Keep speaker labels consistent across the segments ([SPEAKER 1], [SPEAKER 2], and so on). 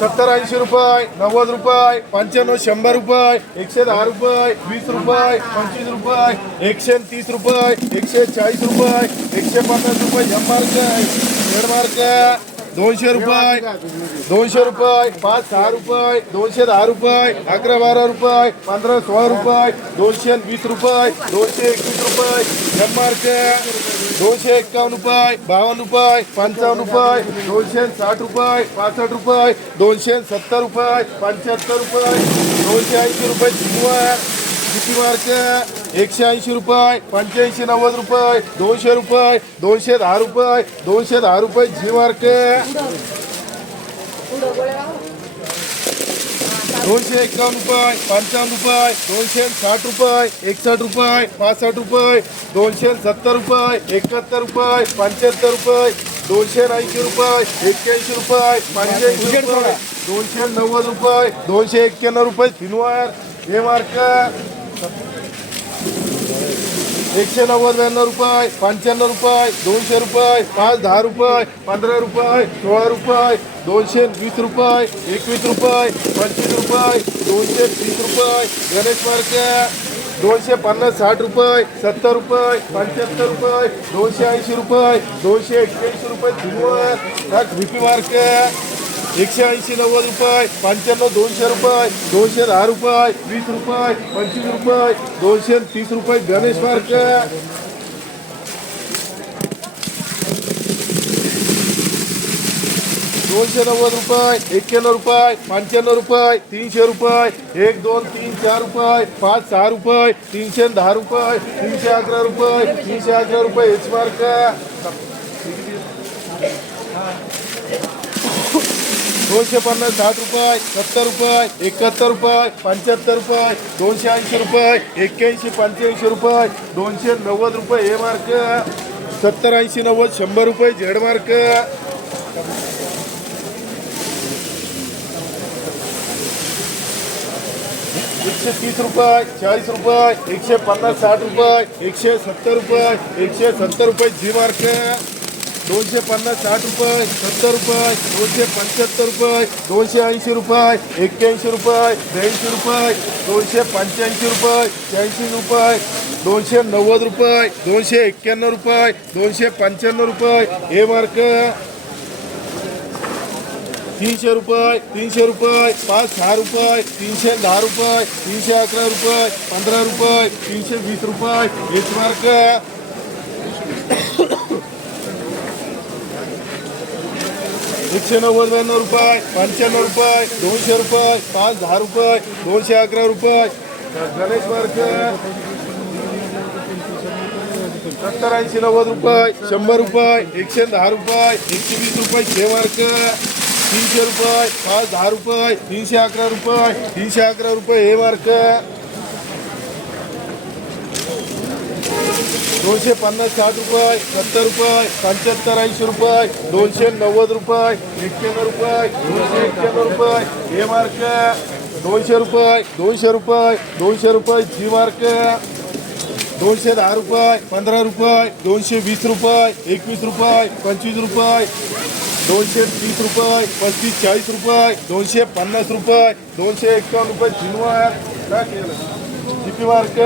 [SPEAKER 1] सत्तर ऐंशी रुपये नव्वद रुपये पंच्याण्णव शंभर रुपये एकशे दहा रुपये वीस रुपये पंचवीस रुपये एकशे तीस रुपये एकशे चाळीस रुपये एकशे पन्नास रुपये एम मार्क आहे मार्क. दोनशे रुपये दोनशे रुपये पाच सहा रुपये दोनशे दहा रुपये अकरा बारा रुपये पंधरा सोळा रुपये दोनशे वीस रुपये दोनशे एकवीस रुपये एम दोनशे एक्कावन्न रुपये बावन्न रुपये पंचावन्न रुपये दोनशे साठ रुपये पासष्ट रुपये दोनशे सत्तर रुपये पंच्याहत्तर रुपये दोनशे ऐंशी रुपये चिनवर किती मार्क? एकशे ऐंशी रुपये पंच्याऐंशी नव्वद रुपये दोनशे रुपये दोनशे दहा रुपये दोनशे दहा रुपये जी मार्क? दोनशे एक्कावन्न रुपये पंचावन्न रुपये दोनशे साठ रुपये एकसष्ट रुपये पासष्ट रुपये दोनशे सत्तर रुपये एकाहत्तर रुपये पंच्याहत्तर रुपये दोनशे ऐंशी रुपये एक्क्याऐंशी रुपये पंच्याऐंशी रुपये दोनशे नव्वद रुपये दोनशे एक्क्याण्णव रुपये फिनवार हे मार्क? एकशे नव्वद ब्याण्णव रुपये पंच्याण्णव रुपये दोनशे रुपये पाच दहा रुपये पंधरा रुपये सोळा रुपये दोनशे वीस रुपये एकवीस रुपये पंचवीस रुपये दोनशे तीस रुपये गणेश मार्क्या दोनशे पन्नास साठ रुपये सत्तर रुपये पंच्याहत्तर रुपये दोनशे ऐंशी रुपये दोनशे एक्क्याऐंशी रुपये सिल्वर व्ही मार्क्या एकशे ऐंशी नव्वद रुपये पंच्याण्णव दोनशे रुपये दोनशे दहा रुपये वीस रुपये पंचवीस रुपये दोनशे तीस रुपये गणेश मार्क. दोनशे नव्वद रुपये एक्क्याण्णव रुपये पंच्याण्णव रुपये तीनशे रुपये एक दोन तीन चार रुपये पाच सहा रुपये तीनशे दहा रुपये तीनशे अकरा रुपये तीनशे अकरा रुपये एच मार्क. दोनशे पन्नास साठ रुपये सत्तर रुपये एकाहत्तर रुपये पंच्याहत्तर रुपये दोनशे ऐंशी रुपये एक्क्याऐंशी पंच्याऐंशी रुपये दोनशे नव्वद रुपये हे मार्क सत्तर ऐंशी नव्वद शंभर रुपये झेड मार्क एकशे तीस रुपये चाळीस रुपये एकशे पन्नास साठ रुपये एकशे सत्तर रुपये एकशे सत्तर रुपये झी मार्क दोनशे पन्नास साठ रुपये सत्तर रुपये दोनशे पंच्याहत्तर रुपये दोनशे ऐंशी रुपये एक्क्याऐंशी रुपये ब्याऐंशी रुपये दोनशे पंच्याऐंशी रुपये शहाऐंशी रुपये दोनशे नव्वद रुपये दोनशे एक्क्याण्णव रुपये दोनशे पंच्याण्णव रुपये. हे मार्क तीनशे रुपये तीनशे रुपये पाच सहा रुपये तीनशे दहा रुपये तीनशे अकरा रुपये पंधरा रुपये तीनशे वीस रुपये. हेच मार्क. एकशे नव्वद ब्याण्णव रुपये पंच्याण्णव रुपये दोनशे रुपये पाच दहा रुपये दोनशे अकरा रुपये. गणेश मार्क सत्तर ऐंशी नव्वद रुपये शंभर रुपये एकशे दहा रुपये एकशे वीस रुपये शे मार्क तीनशे रुपये पाच दहा रुपये तीनशे अकरा रुपये तीनशे अकरा रुपये हे मार्क दोनशे पन्नास साठ रुपये सत्तर रुपये पंच्याहत्तर ऐंशी रुपये दोनशे नव्वद रुपये एक्क्याण्णव रुपये दोनशे एक्क्याण्णव रुपये ए मार्क दोनशे रुपये दोनशे रुपये दोनशे रुपये जी मार्क दोनशे दहा रुपये पंधरा रुपये दोनशे वीस रुपये एकवीस रुपये पंचवीस रुपये दोनशे तीस रुपये पस्तीस चाळीस रुपये दोनशे पन्नास रुपये दोनशे एकावन्न रुपये जिनवार. काय केलं? किती मार्क?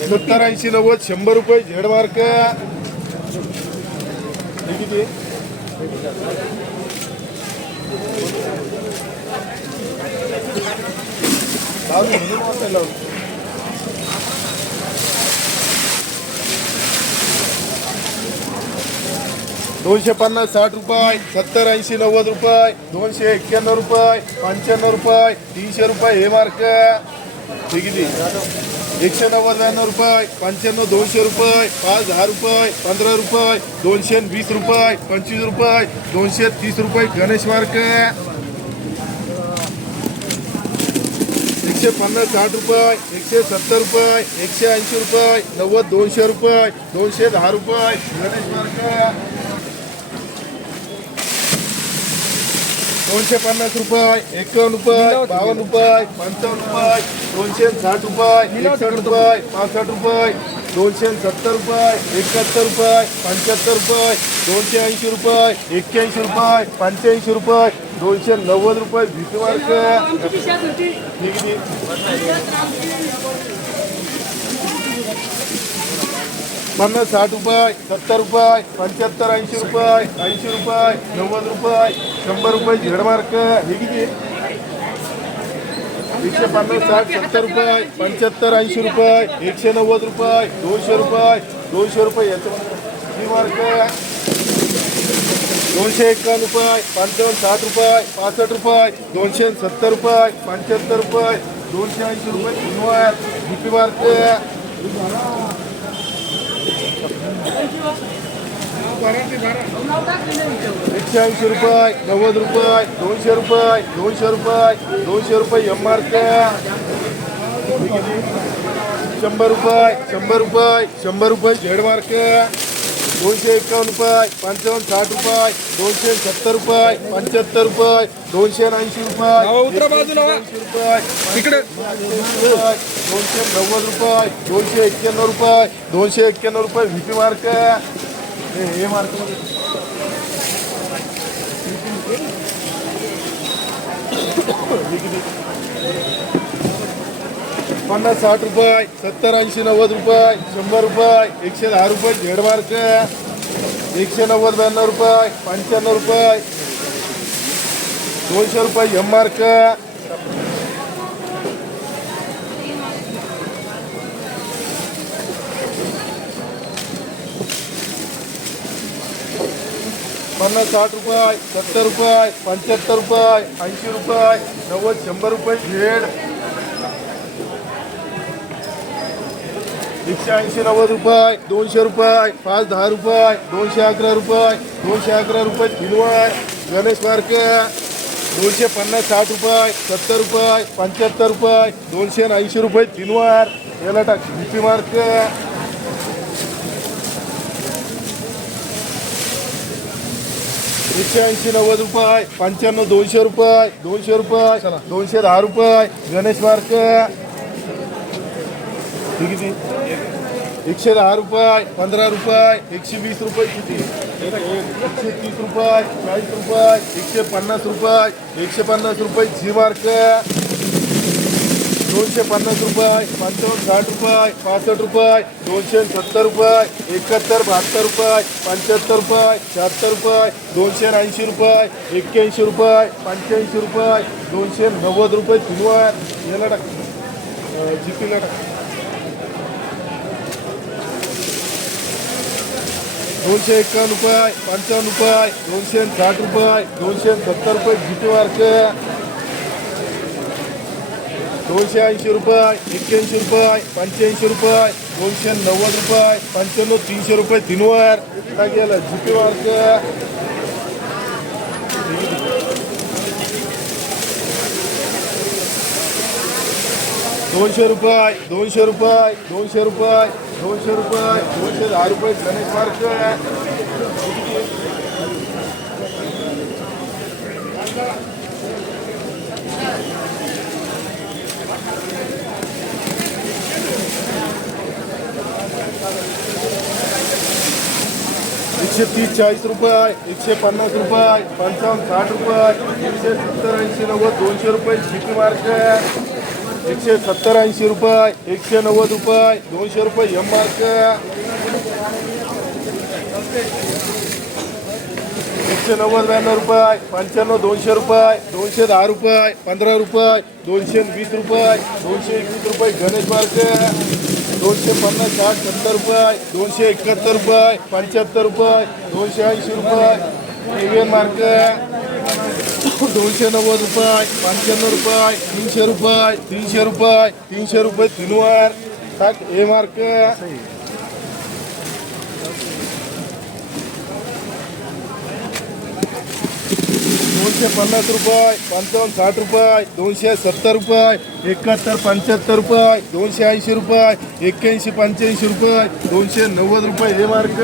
[SPEAKER 1] सत्तर ऐंशी नव्वद शंभर रुपये झेड मार्क. किती? दोनशे पन्नास साठ रुपये सत्तर ऐंशी नव्वद रुपये दोनशे एक्क्याण्णव रुपये पंच्याण्णव रुपये तीनशे रुपये हे मार्क. हे किती एकशे नव्वद ब्याण्णव रुपये पंच्याण्णव दोनशे रुपये पाच दहा रुपये पंधरा रुपये दोनशे वीस रुपये पंचवीस रुपये दोनशे तीस रुपये गणेश मार्क एकशे पन्नास साठ रुपये एकशे सत्तर रुपये एकशे ऐंशी रुपये नव्वद दोनशे रुपये दोनशे दहा रुपये गणेश मार्क दोनशे पन्नास रुपये एकावन्न रुपये बावन्न रुपये पंचावन्न रुपये दोनशे साठ रुपये एकसष्ट रुपये पासष्ट रुपये दोनशे सत्तर रुपये एकाहत्तर रुपये पंच्याहत्तर रुपये दोनशे ऐंशी रुपये एक्क्याऐंशी रुपये पंच्याऐंशी रुपये दोनशे नव्वद रुपये भीती मार्क ठीक आहे पन्नास साठ रुपये सत्तर रुपये पंच्याहत्तर ऐंशी रुपये ऐंशी रुपये नव्वद रुपये शंभर रुपये झेडमार्क हे किती एकशे पन्नास साठ सत्तर रुपये पंच्याहत्तर ऐंशी रुपये एकशे नव्वद रुपये दोनशे रुपये दोनशे रुपये याचं मार्क. दोनशे एकावन्न रुपये पंचावन्न साठ रुपये पासष्ट रुपये दोनशे सत्तर रुपये पंच्याहत्तर रुपये दोनशे ऐंशी रुपये किंमत पी मार्क? एकशे ऐंशी रुपये नव्वद रुपये दोनशे रुपये दोनशे रुपये दोनशे रुपये एम आर शंभर रुपये शंभर रुपये शंभर रुपये झेड मार्क दोनशे एकावन्न रुपये पंचावन्न साठ रुपये दोनशे सत्तर रुपये पंच्याहत्तर रुपये दोनशे ऐंशी रुपये रुपये
[SPEAKER 2] तिकडे
[SPEAKER 1] दोनशे नव्वद रुपये दोनशे एक्क्याण्णव रुपये दोनशे एक्क्याण्णव रुपये व्हीपी मार्क हे हे मार्क पन्नास साठ रुपये सत्तर ऐंशी नव्वद रुपये शंभर रुपये एकशे दहा रुपये झेड मार्क एकशे नव्वद ब्याण्णव रुपये पंच्याण्णव रुपये दोनशे रुपये एम मार्क पन्नास साठ रुपये सत्तर रुपये पंच्याहत्तर रुपये ऐंशी रुपये नव्वद शंभर रुपये झेड एकशे ऐंशी नव्वद रुपये दोनशे रुपये पाच दहा रुपये दोनशे अकरा रुपये दोनशे अकरा रुपये किलोवर गणेश मार्क दोनशे पन्नास साठ रुपये सत्तर रुपये पंच्याहत्तर रुपये दोनशे ऐंशी रुपये तीनवार याला टाक भीपी मार्क एकशे ऐंशी नव्वद रुपये पंच्याण्णव दोनशे रुपये दोनशे रुपये दोनशे दहा रुपये. गणेश मार्क हे किती? एकशे दहा रुपये पंधरा रुपये एकशे वीस रुपये किती? एकशे तीस रुपये चाळीस रुपये एकशे पन्नास रुपये एकशे पन्नास रुपये झी मार्क. दोनशे पन्नास रुपये पंचावन्न साठ रुपये पासष्ट रुपये दोनशे सत्तर रुपये एकाहत्तर बहात्तर रुपये पंच्याहत्तर रुपये शहात्तर रुपये दोनशे ऐंशी रुपये एक्क्याऐंशी रुपये पंच्याऐंशी रुपये दोनशे नव्वद रुपये तीनवार याला टाक. जी पीला टाक. दोनशे एक्कावन्न रुपये पंचावन्न रुपये दोनशे साठ रुपये दोनशे सत्तर रुपये जिटी मार्क दोनशे ऐंशी रुपये एक्क्याऐंशी रुपये पंच्याऐंशी रुपये दोनशे नव्वद रुपये पंच्याण्णव तीनशे रुपये तीनवर. काय गेलं जिटी मार्क दोनशे रुपये दोनशे रुपये दोनशे रुपये. दोनशे रुपये दोनशे दहा रुपये गणेश मार्क एकशे तीस चाळीस रुपये एकशे पन्नास रुपये पंचावन्न साठ रुपये एकशे सत्तर ऐंशी नव्वद दोनशे रुपये शिटी मार्क एकशे सत्तर ऐंशी रुपये एकशे नव्वद रुपये दोनशे रुपये एम मार्क एकशे नव्वद ब्याण्णव रुपये पंच्याण्णव दोनशे रुपये दोनशे दहा रुपये पंधरा रुपये दोनशे वीस रुपये दोनशे एकवीस रुपये गणेश मार्ग दोनशे पन्नास साठ सत्तर रुपये दोनशे एकाहत्तर रुपये पंच्याहत्तर रुपये दोनशे ऐंशी रुपये एव्हियन मार्क दोनशे नव्वद रुपये पंच्याण्णव रुपये तीनशे रुपये तीनशे रुपये तीनशे रुपये तीनवार. टाक ए मार्क. दोनशे पन्नास रुपये पंचावन्न साठ रुपये दोनशे सत्तर रुपये एकाहत्तर पंच्याहत्तर रुपये दोनशे ऐंशी रुपये एक्क्याऐंशी पंच्याऐंशी रुपये दोनशे नव्वद रुपये हे मार्क.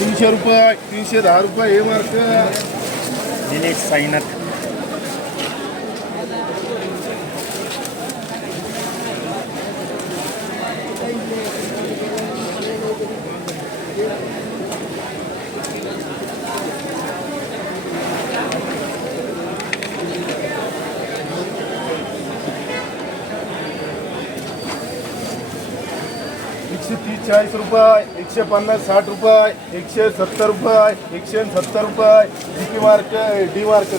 [SPEAKER 1] तीनशे रुपये तीनशे दहा रुपये हे मार्क.
[SPEAKER 2] NH サになって
[SPEAKER 1] एकशे तीस चाळीस रुपये एकशे पन्नास साठ रुपये एकशे सत्तर रुपये एकशे सत्तर रुपये D P mark D mark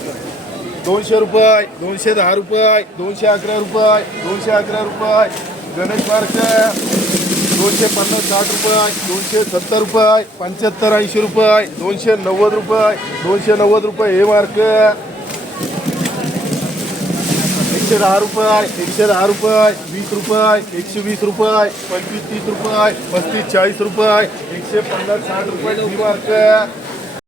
[SPEAKER 1] दोनशे रुपये दोनशे दहा रुपये दोनशे अकरा रुपये दोनशे अकरा रुपये गणेश मार्क दोनशे पन्नास साठ रुपये दोनशे सत्तर रुपये पंच्याहत्तर ऐंशी रुपये दोनशे नव्वद रुपये दोनशे नव्वद रुपये हे मार्क एकशे दहा रुपये एकशे दहा रुपये वीस रुपये एकशे वीस रुपये पंचवीस तीस रुपये पस्तीस चाळीस रुपये एकशे पन्नास साठ रुपये.